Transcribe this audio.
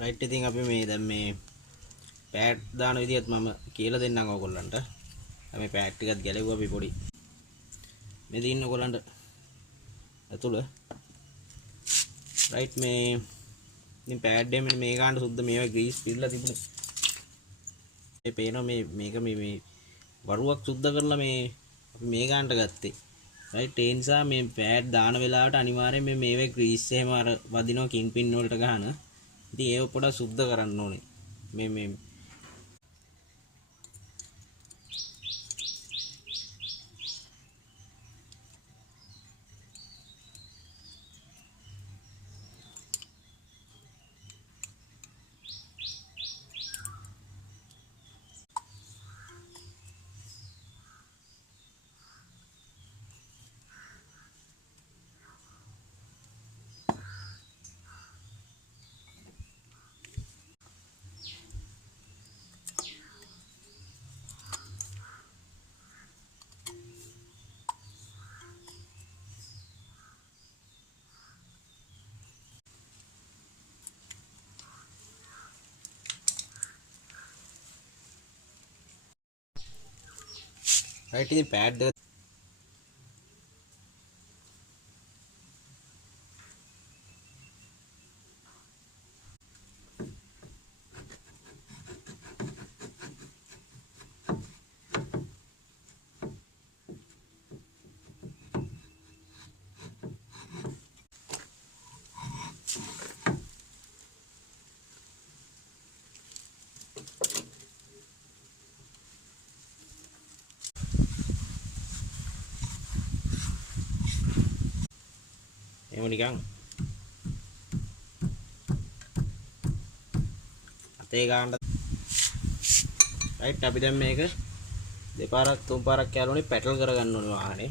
Right ඉතින් අපි මේ දැන් මේ පෑඩ් දාන විදිහත් මම කියලා දෙන්නම් ඔයගොල්ලන්ට. මේ පෑඩ් ටිකත් ගැලෙව්වා අපි පොඩි. මේ දින්න ඔයගොල්ලන්ට ඇතුළ රයිට් මේ ඉතින් පෑඩ් එක මෙන්න මේ ගානට සුද්ධ මේවා ග්‍රීස් පිරලා තිබුණේ. මේ පේනවා මේක මේ වරුවක් සුද්ධ කරලා මේ අපි මේ ගානට ගත්තේ. රයිට් ඒ නිසා මේ පෑඩ් දාන වෙලාවට අනිවාර්යෙන් මේවේ ග්‍රීස් එහෙම අර වදිනවා කින් පින් වලට ගහන. ඉතින් ඒව පොඩක් සුද්ධ කරන්න ඕනේ. මේ රයිට් ඉතින් පෑඩ් එක එහෙම නිකන් අතේ ගානට රයිට් අපි දැන් මේක දෙපාරක් තුන් පාරක් යාළුවනේ පැටල් කරගන්න ඕනේ වාහනේ.